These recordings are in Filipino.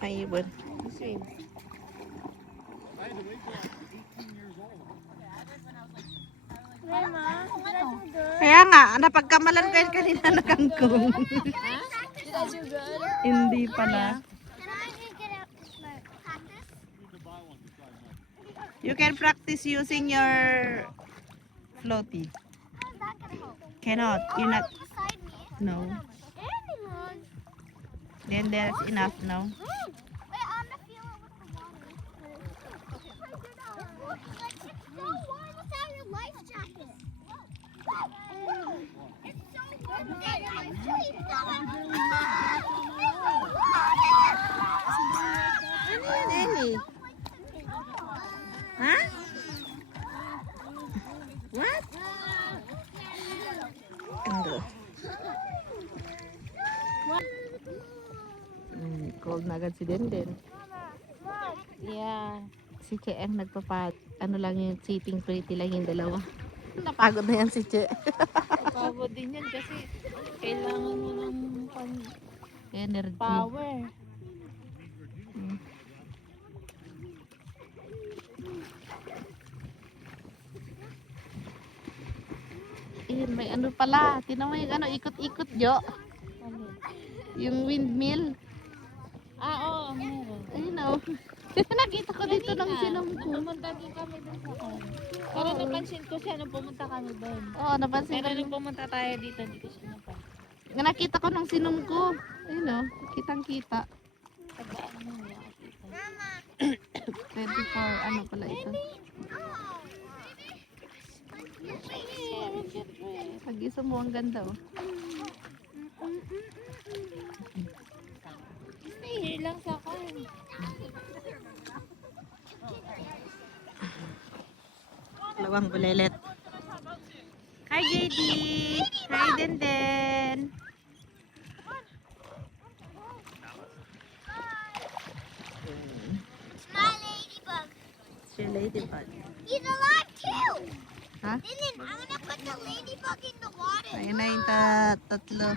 Ay, ibon. Swim. Kaya nga, napagkamalan ko yan kanina na kangkong. Hindi pala. You can practice using your floaty. Cannot. You're not. No. Then there's enough now. Nelly. Huh? What? Ando. Cold na agad si Denden. Yeah. Si Che ang nagpapat. Ano lang yung sitting pretty lang yung dalawa. Napagod na yan si Che. Pagod din yan kasi kailangan mo ng Energy. power. Eh, may ano pala. Tinan mo yung ano, ikot-ikot, Jo. Ano? Yung windmill. Oo, meron. Ayun o. Nakita ko dito ng sinom ko. Pumunta din kami doon sa kan. Pero napansin ko siya nung pumunta kami doon. Oo, napansin Pero ko. nung pumunta tayo dito, hindi ko siya napansin. Nakita ko ng sinom ko. Ayun o. Kitang-kita. Tagaan mo nakakita. 24, ano pala ito. Pag-isa mo, ang ganda oh. Stay here lang sa kan. Lawang bulelet. Hi JD! Hi Denden! My ladybug. It's your ladybug. He's alive too. Ha? Dylan, I'm gonna put the ladybug in the water. Ayun na yung tatlo.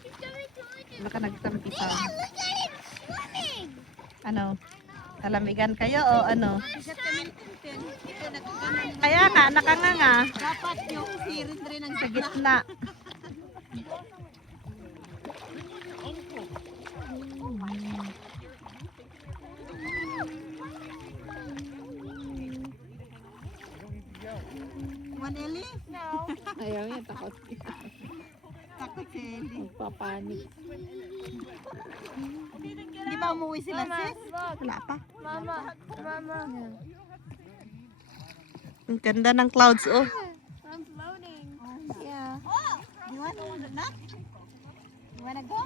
He's coming towards us. Baka nagtampi pa. Dylan, look at him swimming. Ano? Kalamigan kayo o ano? Kaya nga, nakanganga. Dapat yung series rin ang Sa gitna. Maneli? ayaw niya, takot. Takot si Eli. Papanik. Di ba umuwi sila sis? Wala pa. Mama. Ang ganda ng clouds oh. I'm floating. Yeah. Oh, You wanna na? You wanna go?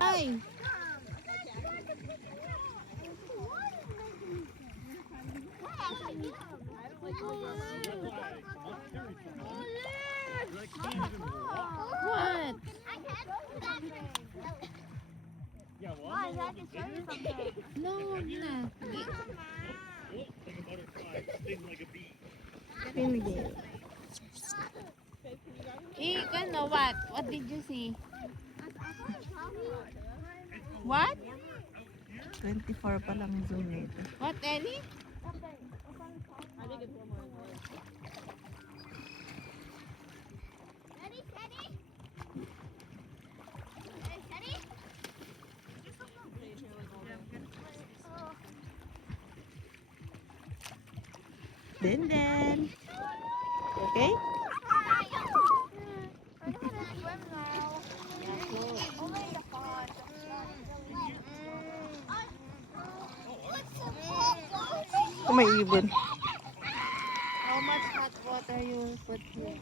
Ay! What? Why? I can show you something. No, na. Ano, what? What did you see? What? 24 pa lang zoom nito. What, Ellie? Ready, steady. Ready, steady. Denden. Okay? We're gonna swim now. Only in the pond. What's the pond? Kung may ibon. How much hot water you put here?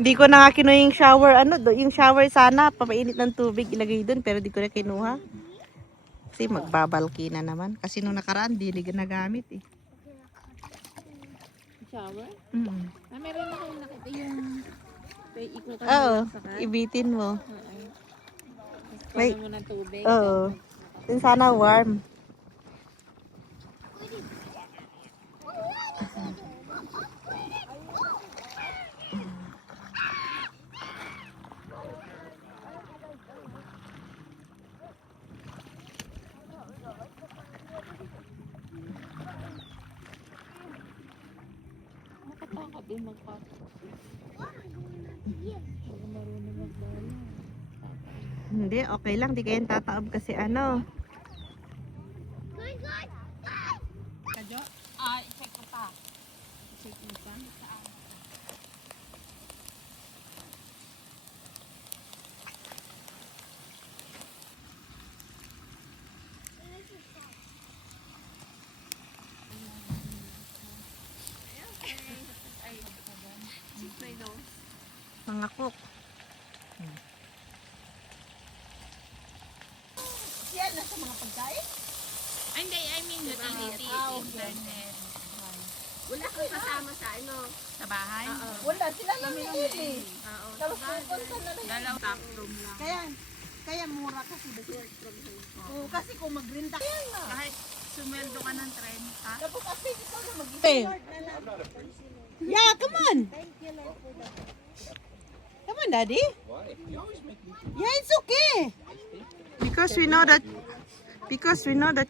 Hindi ko na nga kinuha yung shower. Ano, yung shower sana. Papainit ng tubig ilagay doon. Pero di ko na kinuha. Kasi magbabalki na naman. Kasi nung nakaraan, di nagamit eh. Shower? Mm. Ah, meron akong nakita yung ikutan Oo, sa kan. ibitin mo. Oo. May, Kunin mo ng tubig. oo. Din sana warm. Makatakot din magpasok. Huwag marunong magbola. Hindi, okay lang. Di kayong tataob kasi ano. Kadyo? I-check ko pa. I-check mo pa? Saan? Mga cook. Ay, hindi. I mean, utility, internet. Wala kang kasama sa ano. Sa bahay? Wala, sila lang ni Eli. Oo. Tapos pupunta na lang. Dalawang top room lang. Kaya mura kasi work from home. Oo, kasi kung magrenta kaya nga. Kahit sumweldo ka ng 30. Tapos kasi ikaw na mag-start na lang. Yeah, come on. Come on, Daddy. Yeah, it's okay. Because we know that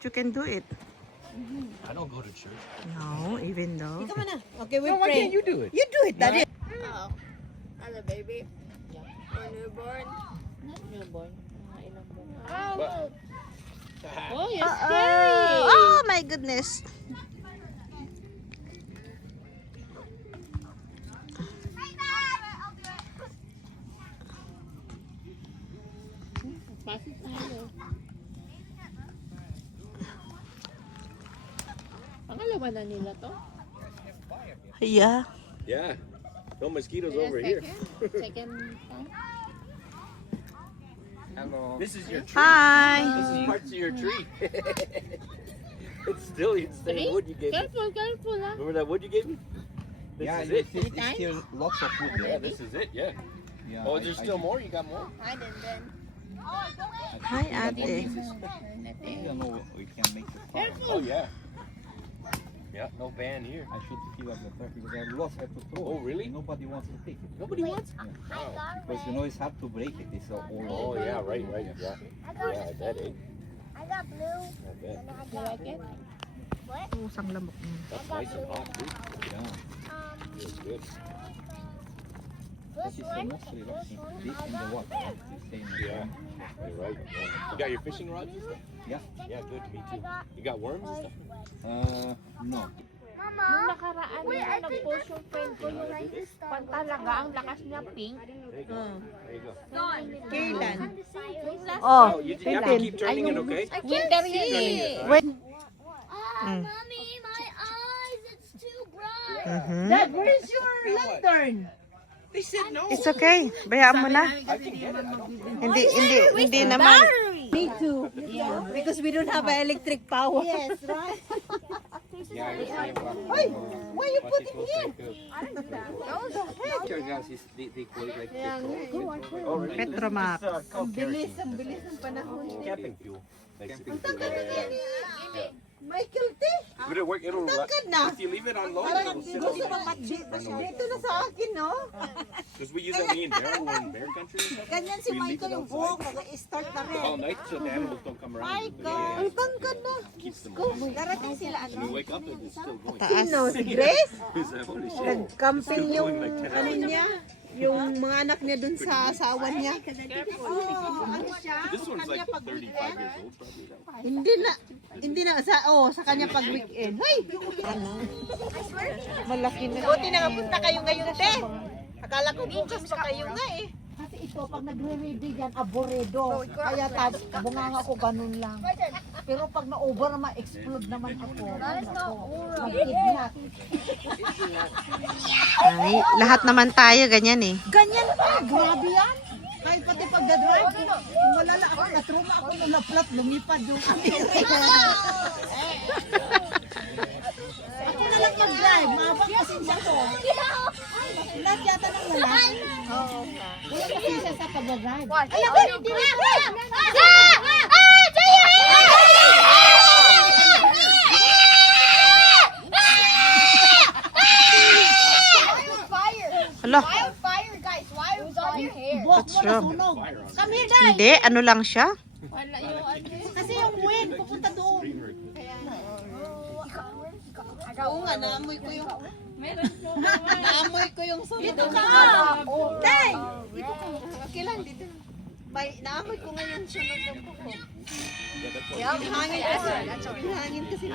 you can do it. I don't go to church. No, even though. Come on na. Okay, we Why pray. can't you do it? You do it, Daddy. Hello, baby. Or newborn. Newborn. Mga ilang buwan. Oh, Oh, you're Oh, scary! oh my goodness. Pasok tayo. Pangalawa na nila to? Yeah. Yeah. No mosquitoes Kaya over here. Second time? Hello. This is your tree. Hi. This is parts of your tree. It's still the same wood you gave me. Careful, careful ah. Remember that wood you gave me? This Yeah, is it's, it. it's still lots of food Yeah, there. this is it. Yeah. Yeah, Oh, is there still more? You got more? hi, Denden. Hi, ate. I don't know. We can make it fun. Oh yeah. Yeah. No ban here. I should fill up the truck because I have lots I have to throw. Oh, really? Nobody wants to take it. Nobody wants. Wow. Because you know it's hard to break it. It's all Oh yeah. Right. Right. Yeah. Yeah. I bet. Eh? I got blue. I bet. And I You got like it? Pusang lamok niya. That's nice and hot, dude. Yeah. Feels good. That is the most relaxing. This and the water. It's the same. Yeah. You're right. You got your fishing rods and stuff? Yeah. Yeah. Good. Me too. You got worms and stuff? No. Nung Mama. nakaraan na nag-post yung friend ko yung pan talaga, ang lakas niya pink. There you go. There you go. Kailan? Oh, You have to keep turning it, okay? Winter yun Turning eh. it. wait. Ah, mommy, my eyes, it's too bright. Mhm. Dad, where's your lantern? They said no. It's okay. Bayaan mo na. Hindi naman. Me too. Yeah. Because we don't have electric power. Yes, right? Yeah, it's the same. Why? Why you But putting it was here? like Picture gas is they call it like petrol. Oh, Petromax. Ang bilis ng panahon. Camping fuel. Basically. Michael T. Would it work? It'll Tangkad na. if you leave it on low, Parang it'll sit gusto on mo dito na sa akin, no? Because we use that me and Bear, we're in bear country and stuff. Ganyan si We leave Michael it yung outside buhok, nag-start na rin. all night so the animals don't come around. Ang tangkad na. Keeps them away. Darating sila, ano? When we wake up, it's still going. Sino? Si Grace? Is that holy shit? Nag-camping Still yung, going like 10 ano hours. niya? Yung mga anak niya dun sa asawa niya. This one's like 35 years old, probably. That one. Hindi na, sa kanya pag weekend. Hoy! Malaki na. Buti na nga punta kayo ngayon, te. Akala ko bukas pa kayo nga eh. Kasi ito, pag nagre-ready yan, aboredo. Kaya bunganga ko ganun lang. Pero pag na-over naman, explode naman ako. Mag-kidnap. Ay, lahat naman tayo ganyan eh. Ganyan pa, grabe yan. Kahit pati pagdadrive, kung wala lang ako, natruma ako nung naplat, lumipad yung Ako na lang mag-drive, mabang kasi siya to. Lahat yata ng lalaki. Wala kasi siya sa pag-drive. Hala, Wildfire, guys. Wildfire. Buhok What's mo wrong? nasunog. Come here, Day. hindi. Ano lang siya? Kasi yung wind, pupunta doon. Oo nga, naamoy ko yung... Naamoy ko yung sunod. Dito ka. Day! Okay lang, dito. Naamoy ko ngayon sunod ng buko. Yung hangin kasi. Yung hangin kasi.